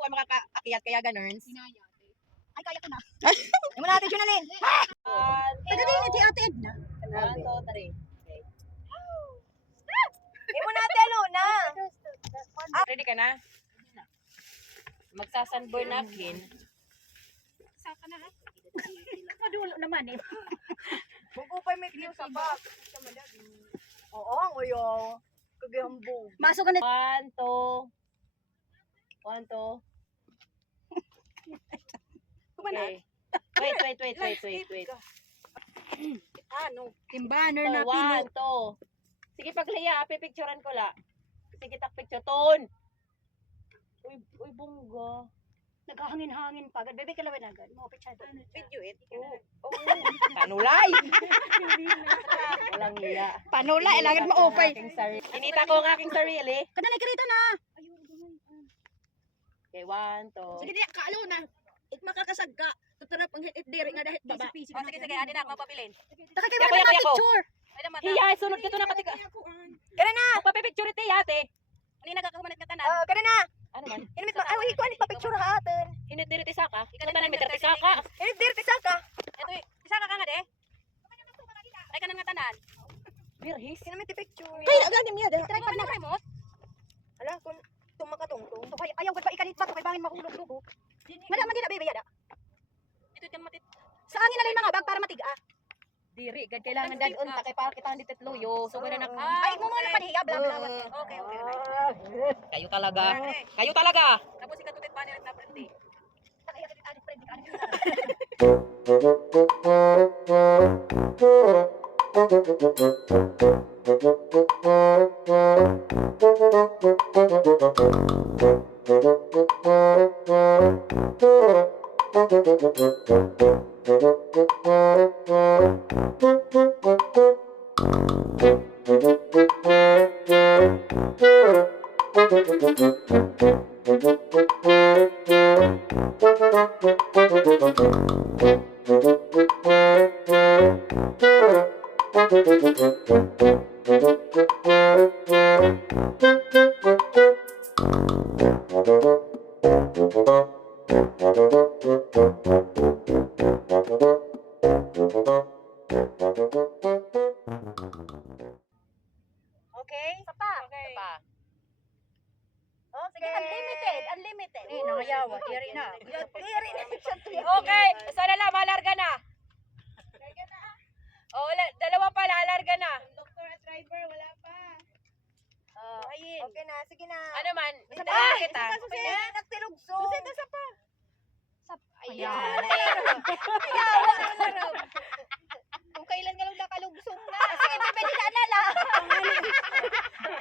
Ako ay makakaakyat kaya ganun. Ay, kaya ko na. Ay mo natin, Junalyn. Pwede din, iti ate Edna. 1, 2, 3. Okay. Ay mo natin, Luna. Ready ka na? Magsasunburn napkin. Saka na ha? Madulo naman eh. Bugupay may view sa bag. Oo, nguyo. Kagihambog. Masok ka na. 1, 2. 1, 2. Okay. Wait. Ano? Timbanner na 1, 2. Sige, pagliya, pipicturean ko la. Sige, tak picture. Ton! Uy, bungga. Naghahangin-hangin pa. Bebe, kalawin agad. Mo, pichado. Video it. Oo. Panulay! Walang hiya. Panula, ilagad mo opay. Inita ko ang aking sarili. Kada nakirita na. Okay, 1, 2. Sige, kaalo na. Ik makakasag ka. Tutarap ang hit-diri nga dahil baba. Sige, adi na ako mapapilin. Taka kayo Yako, mga yako. picture. Hiya, sunod ka to na katika. Kada na. Papapicture ite, ate. Ano nagkakamanit ka tanan? Kada na. Ano man? Inimit pa. Ay, ikaw pa picture ha atin. Hinit diri ti saka. Ikaw tanan meter ti saka. Hit-diri tisaka. Ito, tisaka ka nga de. Ay ka nga tanan. Birhis. Sinamit ti picture. Kaya agad ni Mia. Try pa na remote. Ala, kung tumakatungtong. Ayaw gud pa ikalit pa kay bangin mahulog dugo. Madama din na bebe yada. Ito kan matit. Sa angin na lang mga bag para matiga. Diri, gad kailangan dadon ta kay para kita dito tluyo. So gana nak. Ay, mo muna panihiya bla bla. Okay. Kayo talaga. Kayo talaga. Tapos ikatutit pa nila na prende. Okay? Sapa. Okay. Pa. Oh, sige, unlimited. Eh, nangayawa, diri na. Diri na siya to. Okay, sana lang malarga na. Oh, wala, dalawa pa lalarga na. Doktor at driver, wala pa. Oh, ayun. Okay na, sige na. Ano man? Isa Ito pa. kita. Nagtilugso. Susi, sa pa. Ayan. Kung kailan nga lang nakalugsong na. Sige, bibili ka na lang.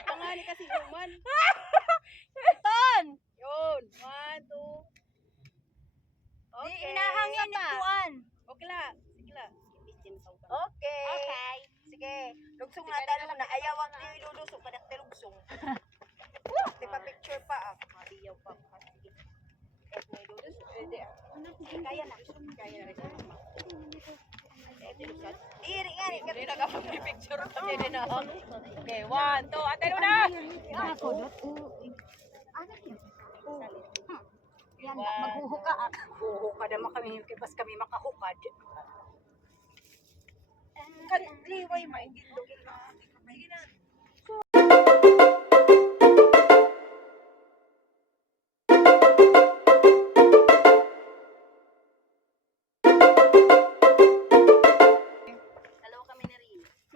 Pangani kasi human. Ton! Yun. 1, 2. Okay. Di inahangin ni Tuan. Okay la. Sige la. Okay. Okay. Sige. Lugsong nga tayo na. Ayaw ang nilulusong. Kadak tilugsong. Di pa picture pa ah. Mariyaw pa. Sige. May lulusong. Kaya na. Kaya na. Iri nga rin. Hindi na kapag-picture kami din na. Okay, 1, 2. Ate Luna! Yan, maghuhuka ah. Huhuka naman kami. Kibas kami makahukad. Liway maingit. Sige na.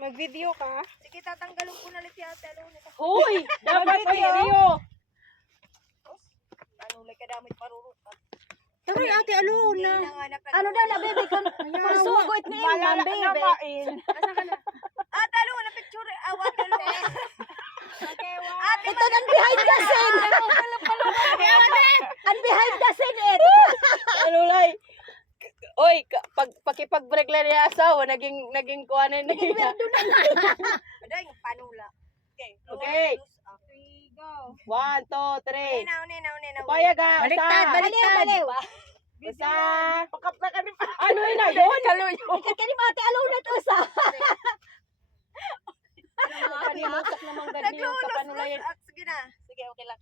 Mag-video ka? Sige, tatanggalin ko na ulit si Ate Alona. Hoy! Dapat video! Ano, like kadamit parurot ka. Tari, Ate Alona. Ano daw na, baby? Kung sugot ni Imam, baby. Ate Alona, picture. Ate Alona. Ate, ito ang behind the scene. Ang behind the scene, ito. Ano lay? Oy, pakipag-break lang niya asawa, naging kuhanin na yun. Ada yung panula. Okay. 3, go. 1, 2, 3. Una. Payag ka. Baliktad. Isa. Ano yun na yun? Ikat ka ni Ate Alona to sa. Kanimusok namang gani yung kapanulayan. Sige na. Sige, okay lang.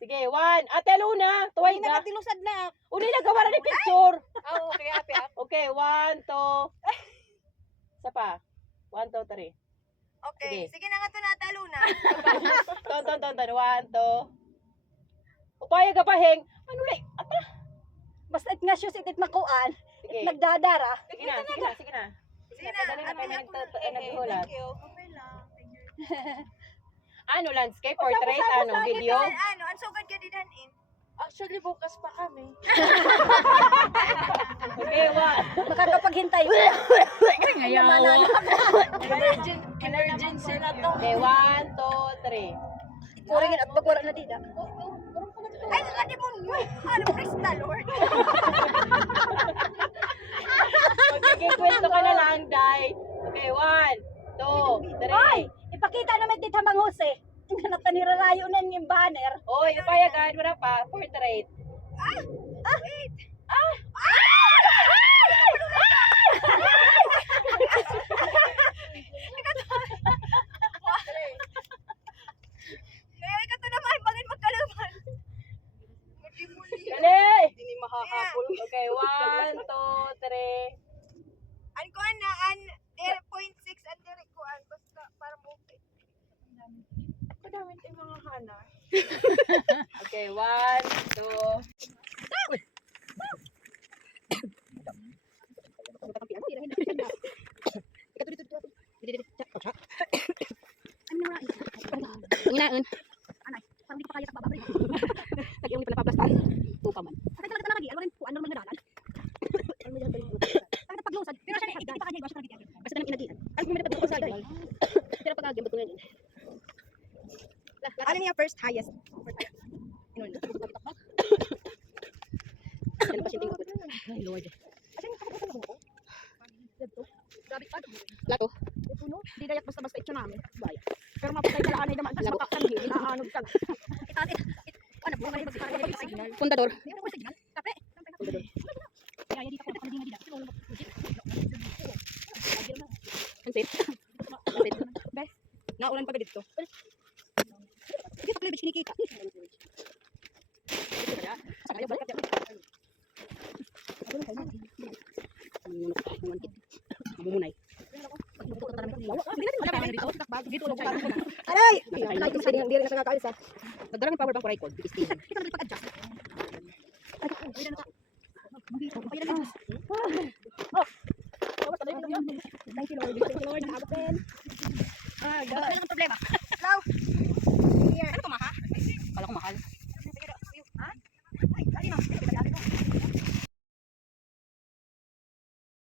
Sige, 1. Ate Luna, tuway Hindi ka. nakatilusad na. Uli na gawa na ni picture. Oh, okay, happy. Okay, 1, 2. Isa pa. 1, 2, 3. Okay, Sige. sige na nga to natalo na. Ton. 1, 2. Upaya ka pa, Heng. Ano ulit? Ata. Basta it nga shoes it makuan. Sige. Nagdadara. Sige na. Sige na. Dali na kayo Ate, naghulat. thank you. Okay lang. Ano, landscape, portrait, ano, video? Ano, ang sugad ka didanin. Actually, bukas pa kami. Okay, 1. Makakapaghintay. Ngayon. Emergency na to. Okay, 1, 2, 3. Kuringin at bagwara na dida. Ay, naladi mo nyo. Ano, crystal, Lord? Magkikwento ka na lang, Day. Okay, 1, 2, 3. Ay! Ipakita naman dito Mang Jose. Nga natanirarayo na yung banner. Oy, ipayagan mo na pa. Portrait. Wait. Ngayon ka to naman, bakit magkalaman? Muli-muli. Dali! Hindi Okay, 1, 2, 3. An ko na, an 0.6 and dire ko an basta para mo okay. Kadawin ay mga hana. Okay, 1, 2. Inaon. Anay, parang di pa kaya sa baba. Lagi yung pinapaplastan. Tupa man. Ay, talaga lagi. Ano rin po, ano naman nadalan? Ano yung talaga paglusad. Pero siya hindi pa kanya, basta talaga. Basta nang inagian. Ano kung may napaglusad ay. Pero pag agyan, ba't ko ngayon? Ano niya first highest? Inul. Yan pa siya tingin ko. Ay, Lord. Grabe pa. Lato. Ito no, di dayak basta-basta ito namin. Baya. Pero mapatay ka laanay naman. Tapos makakanhi, inaanog ka. Ano po, para signal. Fundador. Signal. Kape. Fundador. Kaya dito ko nakalinya dito. Pansit. Pansit. Be. Naulan pa dito. Dito pa lebih kinikita. Saya balik ya. Bumunay. Aray! Aray, ito sa diri na kakalis ha. Nagdarang power bank ko record, station. Kita na pag-adjust. Ay, pwede na ka. Pwede na. Oh. Thank you Lord. Thank you Lord. Naabot din. Ah, wala nang problema. Hello. Ano to, maha?